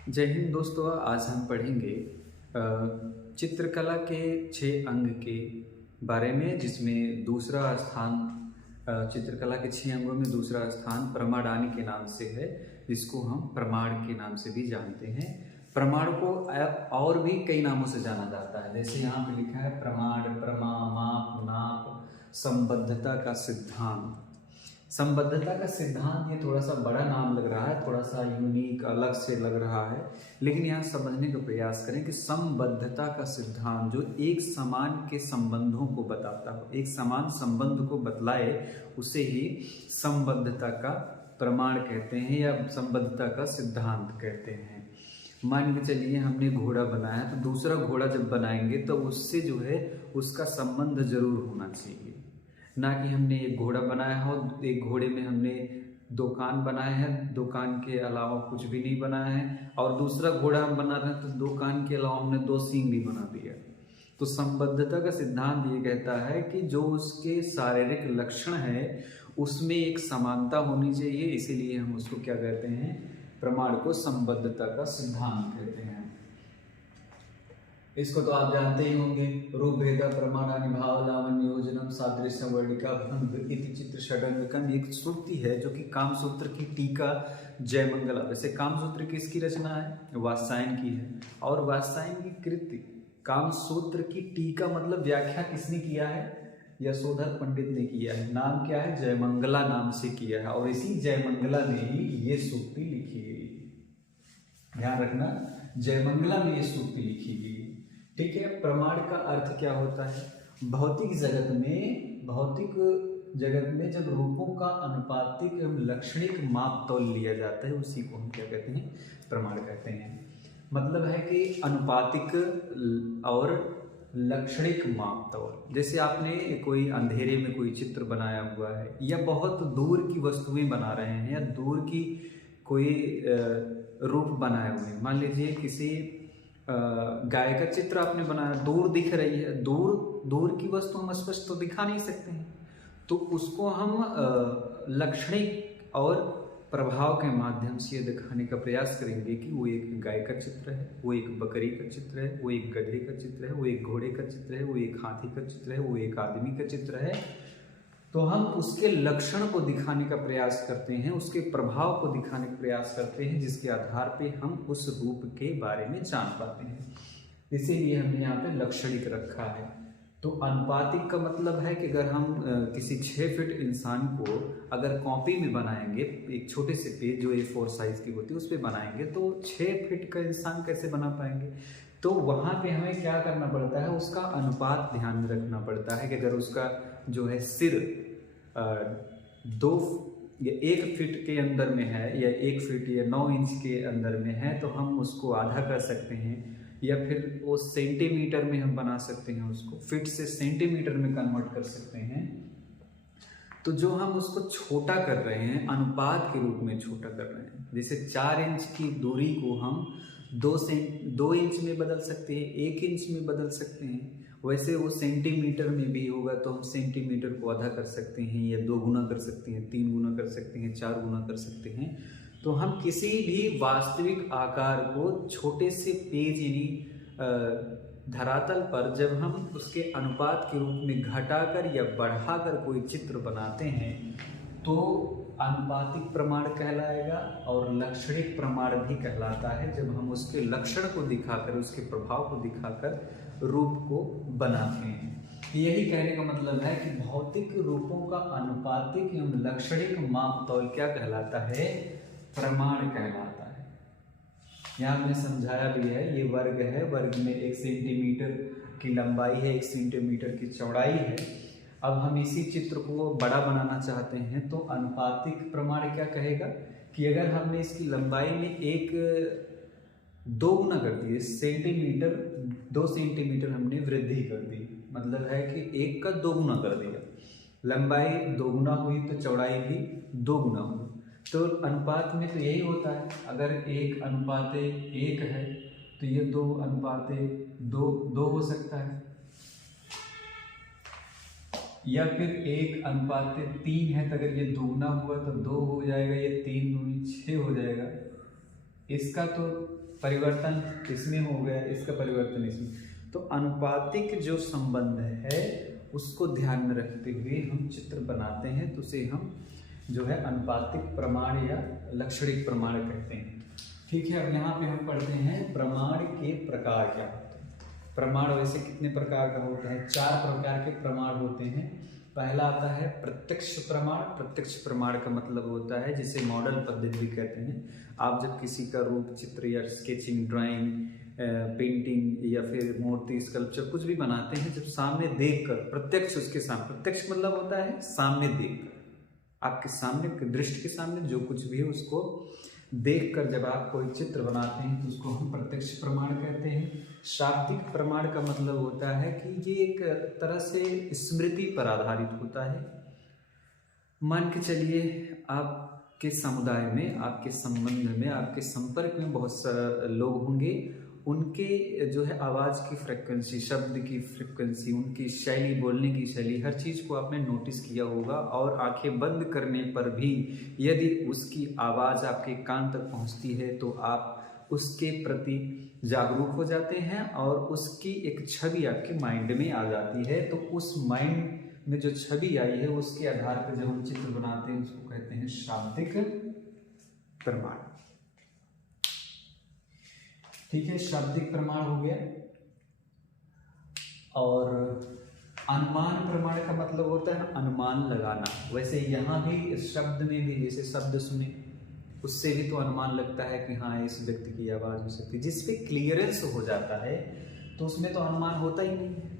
जय हिंद दोस्तों। आज हम पढ़ेंगे चित्रकला के 6 अंग के बारे में, जिसमें दूसरा स्थान चित्रकला के 6 अंगों में दूसरा स्थान प्रमाणानि के नाम से है, जिसको हम प्रमाण के नाम से भी जानते हैं। प्रमाण को और भी कई नामों से जाना जाता है, जैसे यहाँ पे लिखा है प्रमाण, प्रमा, माप, नाप, संबद्धता का सिद्धांत। संबद्धता का सिद्धांत ये थोड़ा सा बड़ा नाम लग रहा है, थोड़ा सा यूनिक अलग से लग रहा है, लेकिन यहाँ समझने का प्रयास करें कि संबद्धता का सिद्धांत जो एक समान के संबंधों को बताता हो, एक समान संबंध को बतलाए, उसे ही संबद्धता का प्रमाण कहते हैं या संबद्धता का सिद्धांत कहते हैं। मान के चलिए हमने घोड़ा बनाया, तो दूसरा घोड़ा जब बनाएंगे तो उससे जो है उसका संबंध जरूर होना चाहिए, ना कि हमने एक घोड़ा बनाया हो, एक घोड़े में हमने दुकान बनाए हैं, दुकान के अलावा कुछ भी नहीं बनाया है, और दूसरा घोड़ा हम बना रहे हैं तो दुकान के अलावा हमने 2 सींग भी बना दिया। तो संबद्धता का सिद्धांत ये कहता है कि जो उसके शारीरिक लक्षण है उसमें एक समानता होनी चाहिए, इसीलिए हम उसको क्या कहते हैं, प्रमाण को संबद्धता का सिद्धांत कहते हैं। इसको तो आप जानते ही होंगे, रूप भेद प्रमाणानि भाव लावण्य योजनम सादृश्य वर्णिका भंग इति चित्र षडंगकम। एक सूक्ति है जो कि कामसूत्र की टीका जयमंगला। वैसे कामसूत्र किसकी रचना है? वात्सायन की है, और वात्सायन की कृति कामसूत्र की टीका मतलब व्याख्या किसने किया है? यशोधर पंडित ने किया है। नाम क्या है? जयमंगला नाम से किया है, और इसी जयमंगला ने ही ये सूक्ति लिखी गई। ध्यान रखना, जयमंगला में ये सूक्ति लिखी गई। ठीक है। प्रमाण का अर्थ क्या होता है? भौतिक जगत में जब रूपों का अनुपातिक एवं लक्षणिक माप तौल लिया जाता है, उसी को हम क्या कहते हैं? प्रमाण कहते हैं। मतलब है कि अनुपातिक और लक्षणिक माप तौल। जैसे आपने कोई अंधेरे में कोई चित्र बनाया हुआ है, या बहुत दूर की वस्तुएं बना रहे हैं, या दूर की कोई रूप बनाए हुए हैं। मान लीजिए किसी गाय का चित्र आपने बनाया, दूर दिख रही है, दूर की वस्तु हम स्पष्ट तो दिखा नहीं सकते हैं, तो उसको हम लक्षणिक और प्रभाव के माध्यम से ये दिखाने का प्रयास करेंगे कि वो एक गाय का चित्र है, वो एक बकरी का चित्र है, वो एक गधे का चित्र है, वो एक घोड़े का चित्र है, वो एक हाथी का चित्र है, वो एक आदमी का चित्र है। तो हम उसके लक्षण को दिखाने का प्रयास करते हैं, उसके प्रभाव को दिखाने का प्रयास करते हैं, जिसके आधार पे हम उस रूप के बारे में जान पाते हैं। इसीलिए हमने यहाँ पे लक्षणिक रखा है। तो अनुपातिक का मतलब है कि अगर हम किसी 6 फीट इंसान को अगर कॉपी में बनाएंगे, एक छोटे से पेज जो A4 साइज की होती है उस पर बनाएंगे, तो 6 फीट का इंसान कैसे बना पाएंगे? तो वहाँ पे हमें क्या करना पड़ता है, उसका अनुपात ध्यान में रखना पड़ता है कि अगर उसका जो है सिर 2 या 1 फीट के अंदर में है, या 1 फीट या 9 इंच के अंदर में है, तो हम उसको आधा कर सकते हैं, या फिर वो सेंटीमीटर में हम बना सकते हैं, उसको फीट से सेंटीमीटर में कन्वर्ट कर सकते हैं। तो जो हम उसको छोटा कर रहे हैं, अनुपात के रूप में छोटा कर रहे हैं, जैसे 4 इंच की दूरी को हम 2 इंच में बदल सकते हैं, 1 इंच में बदल सकते हैं, वैसे वो सेंटीमीटर में भी होगा तो हम सेंटीमीटर को आधा कर सकते हैं, या 2 गुना कर सकते हैं, 3 गुना कर सकते हैं, 4 गुना कर सकते हैं। तो हम किसी भी वास्तविक आकार को छोटे से पेज यानी धरातल पर जब हम उसके अनुपात के रूप में घटाकर या बढ़ाकर कोई चित्र बनाते हैं, तो अनुपातिक प्रमाण कहलाएगा, और लक्षणिक प्रमाण भी कहलाता है जब हम उसके लक्षण को दिखाकर, उसके प्रभाव को दिखाकर रूप को बनाते हैं। यही कहने का मतलब है कि भौतिक रूपों का अनुपातिक एवं लक्षणिक माप तौल क्या कहलाता है? प्रमाण कहलाता है। यहाँ हमने समझाया भी है, ये वर्ग है, वर्ग में 1 सेंटीमीटर की लंबाई है, 1 सेंटीमीटर की चौड़ाई है। अब हम इसी चित्र को बड़ा बनाना चाहते हैं, तो अनुपातिक प्रमाण क्या कहेगा कि अगर हमने इसकी लंबाई में 2 गुना कर दिए, सेंटीमीटर 2 सेंटीमीटर हमने वृद्धि कर दी, मतलब है कि 1 का 2 गुना कर दिया, लंबाई 2 गुना हुई तो चौड़ाई भी 2 गुना हुई। तो अनुपात में तो यही होता है, अगर 1 अनुपात 1 है तो ये 2 अनुपात 2 हो सकता है, या फिर 1 अनुपात 3 है, तो अगर ये 2 गुना हुआ तो 2 हो जाएगा, ये 3 दूनी 6 हो जाएगा। इसका तो परिवर्तन इसमें हो गया, इसका परिवर्तन इसमें। तो अनुपातिक जो संबंध है उसको ध्यान में रखते हुए हम चित्र बनाते हैं, तो उसे हम जो है अनुपातिक प्रमाण या लक्षणिक प्रमाण कहते हैं। ठीक है, अब यहाँ पे हम पढ़ते हैं प्रमाण के प्रकार क्या होते हैं। प्रमाण वैसे कितने प्रकार का होता है? 4 प्रकार के प्रमाण होते हैं। पहला आता है प्रत्यक्ष प्रमाण। प्रत्यक्ष प्रमाण का मतलब होता है जिसे मॉडल पद्धति भी कहते हैं। आप जब किसी का रूप चित्र या स्केचिंग, ड्राइंग, पेंटिंग या फिर मूर्ति, स्कल्पचर कुछ भी बनाते हैं, जब सामने देखकर, प्रत्यक्ष उसके सामने, प्रत्यक्ष मतलब होता है सामने देखकर, आपके सामने, दृष्टि के सामने जो कुछ भी है उसको देखकर जब आप कोई चित्र बनाते हैं तो उसको हम प्रत्यक्ष प्रमाण कहते हैं। शाब्दिक प्रमाण का मतलब होता है कि ये एक तरह से स्मृति पर आधारित होता है। मान के चलिए आपके समुदाय में, आपके संबंध में, आपके संपर्क में बहुत सारे लोग होंगे, उनके जो है आवाज़ की फ्रिक्वेंसी, शब्द की फ्रिक्वेंसी, उनकी शैली, बोलने की शैली, हर चीज़ को आपने नोटिस किया होगा। और आंखें बंद करने पर भी यदि उसकी आवाज़ आपके कान तक पहुंचती है तो आप उसके प्रति जागरूक हो जाते हैं और उसकी एक छवि आपके माइंड में आ जाती है। तो उस माइंड में जो छवि आई है उसके आधार पर जब हम चित्र बनाते हैं उसको कहते हैं शाब्दिक प्रमाण। ठीक है, शाब्दिक प्रमाण हो गया। और अनुमान प्रमाण का मतलब होता है अनुमान लगाना। वैसे यहाँ भी इस शब्द में भी, जैसे शब्द सुने उससे भी तो अनुमान लगता है कि हाँ इस व्यक्ति की आवाज़ हो सकती है। जिसपे क्लियरेंस हो जाता है तो उसमें तो अनुमान होता ही नहीं है,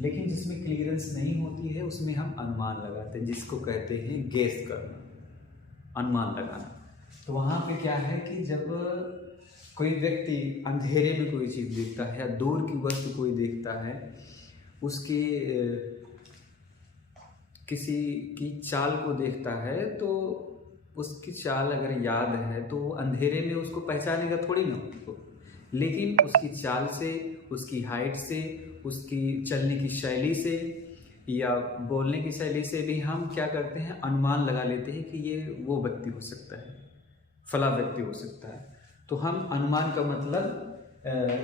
लेकिन जिसमें क्लियरेंस नहीं होती है उसमें हम अनुमान लगाते हैं, जिसको कहते हैं गेस करना, अनुमान लगाना। तो वहाँ पे क्या है कि जब कोई व्यक्ति अंधेरे में कोई चीज़ देखता है या दूर की वस्तु कोई देखता है, उसके किसी की चाल को देखता है, तो उसकी चाल अगर याद है तो वो अंधेरे में उसको पहचानेगा थोड़ी ना उसको, लेकिन उसकी चाल से, उसकी हाइट से, उसकी चलने की शैली से या बोलने की शैली से भी हम क्या करते हैं, अनुमान लगा लेते हैं कि ये वो व्यक्ति हो सकता है, फला व्यक्ति हो सकता है। तो हम अनुमान का मतलब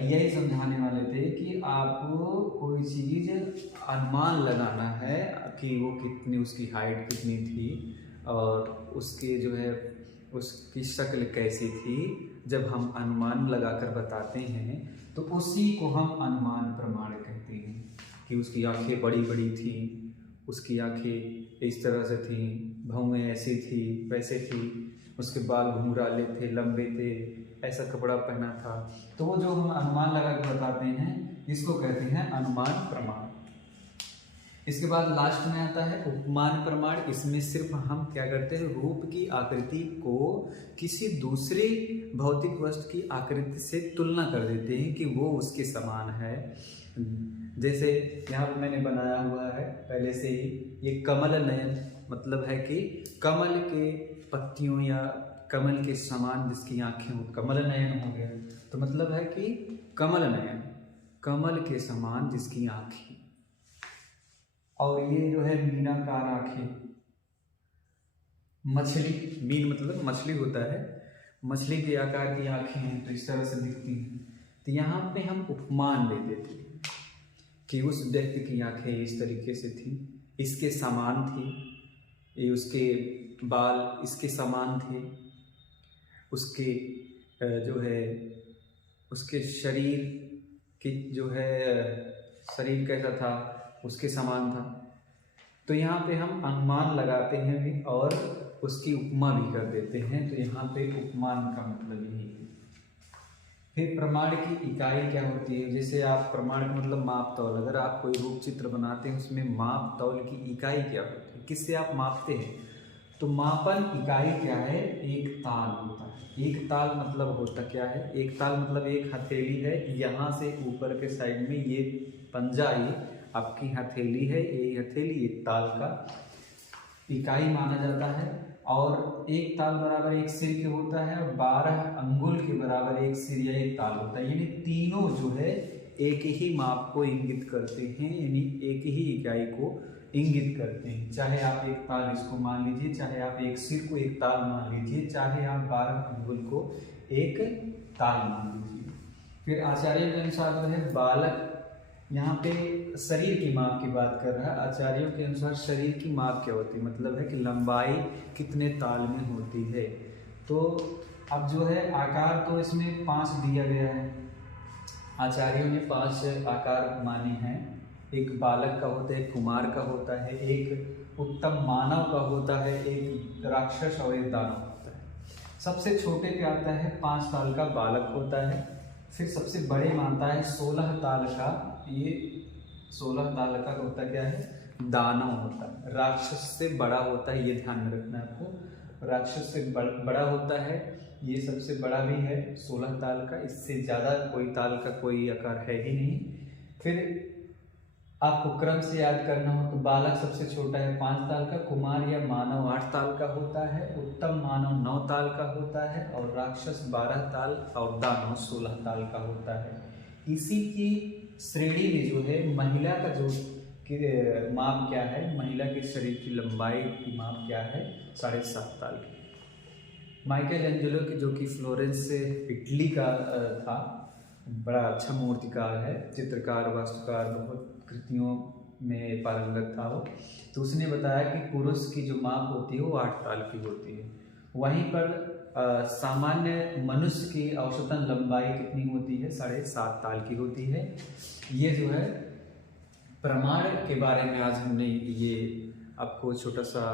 यही समझाने वाले थे कि आपको कोई चीज़ अनुमान लगाना है कि वो कितनी, उसकी हाइट कितनी थी और उसके जो है उसकी शक्ल कैसी थी। जब हम अनुमान लगाकर बताते हैं तो उसी को हम अनुमान प्रमाण कहते हैं कि उसकी आंखें बड़ी बड़ी थी, उसकी आंखें इस तरह से थी, भौहें ऐसी थी, वैसे थी, उसके बाल घुंघराले थे, लंबे थे, ऐसा कपड़ा पहना था। तो वो जो हम अनुमान लगा के बताते हैं इसको कहते हैं अनुमान प्रमाण। इसके बाद लास्ट में आता है उपमान प्रमाण। इसमें सिर्फ हम क्या करते हैं, रूप की आकृति को किसी दूसरे भौतिक वस्तु की आकृति से तुलना कर देते हैं कि वो उसके समान है। जैसे यहाँ पर मैंने बनाया हुआ है पहले से ही, ये कमल नयन मतलब है कि कमल के पत्तियों या कमल के समान जिसकी आंखें हो, कमल नयन हो गया। तो मतलब है कि कमल नयन, कमल के समान जिसकी आंखें। और ये जो है मीनाकार आंखें, मछली, मीन मतलब मछली होता है, मछली के आकार की आंखें हैं तो इस तरह से दिखती हैं। तो यहाँ पे हम उपमान ले देते हैं कि उस व्यक्ति की आंखें इस तरीके से थी, इसके समान थी, ये उसके बाल इसके समान थे, उसके जो है उसके शरीर की जो है शरीर कैसा था उसके समान था। तो यहाँ पे हम अनुमान लगाते हैं भी और उसकी उपमा भी कर देते हैं। तो यहाँ पे उपमान का मतलब यही है। फिर प्रमाण की इकाई क्या होती है, जैसे आप प्रमाण का मतलब माप तौल, अगर आप कोई रूप चित्र बनाते हैं उसमें माप तौल की इकाई क्या होती है, किससे आप मापते हैं। तो मापन इकाई क्या है, एक ताल होता है। एक ताल मतलब होता क्या है, एक ताल मतलब एक हथेली है, यहाँ से ऊपर के साइड में ये पंजा, ये आपकी हथेली है, ये हथेली एक ताल का इकाई माना जाता है। और एक ताल बराबर एक सिर के होता है और 12 अंगुल के बराबर एक सिर या एक ताल होता है। यानी तीनों जो है एक ही माप को इंगित करते हैं, यानी एक ही इकाई को इंगित करते हैं। चाहे आप एक ताल इसको मान लीजिए, चाहे आप एक सिर को एक ताल मान लीजिए, चाहे आप 12 अंगुल को एक ताल मान लीजिए। फिर आचार्यों के अनुसार जो है बालक, यहाँ पे शरीर की माप की बात कर रहा है। आचार्यों के अनुसार शरीर की माप क्या होती है, मतलब है कि लंबाई कितने ताल में होती है। तो अब जो है आकार तो इसमें 5 दिया गया है, आचार्यों ने 5 आकार माने हैं। एक बालक का होता है, एक कुमार का होता है, एक उत्तम मानव का होता है, एक राक्षस और एक दानव होता है। सबसे छोटे पे आता है 5 ताल का बालक होता है। फिर सबसे बड़े मानता है 16 ताल का, ये 16 ताल का होता क्या है, दानव होता है। राक्षस से बड़ा होता है, ये ध्यान में रखना है आपको, राक्षस से बड़ा होता है, ये सबसे बड़ा भी है 16 ताल का, इससे ज़्यादा कोई ताल का कोई आकार है ही नहीं। फिर आपको क्रम से याद करना हो तो बालक सबसे छोटा है 5 ताल का, कुमार या मानव 8 ताल का होता है, उत्तम मानव 9 ताल का होता है, और राक्षस 12 ताल और दानव 16 ताल का होता है। इसी की श्रेणी में जो है महिला का जो माप क्या है, महिला के शरीर की लंबाई की माप क्या है, 7.5 ताल की। माइकल एंजेलो की, जो कि फ्लोरेंस से इटली का था, बड़ा अच्छा मूर्तिकार है, चित्रकार, वास्तुकार, बहुत कृतियों में पारंगत था वो। तो उसने बताया कि पुरुष की जो माप होती है वो 8 ताल की होती है। वहीं पर सामान्य मनुष्य की औसतन लंबाई कितनी होती है, 7.5 ताल की होती है। ये जो है प्रमाण के बारे में आज हमने ये आपको छोटा सा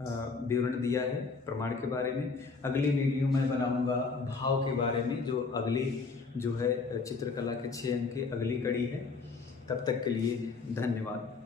विवरण दिया है प्रमाण के बारे में। अगली वीडियो में बनाऊंगा भाव के बारे में, जो अगली जो है चित्रकला के 6 अंक की अगली कड़ी है। तब तक के लिए धन्यवाद।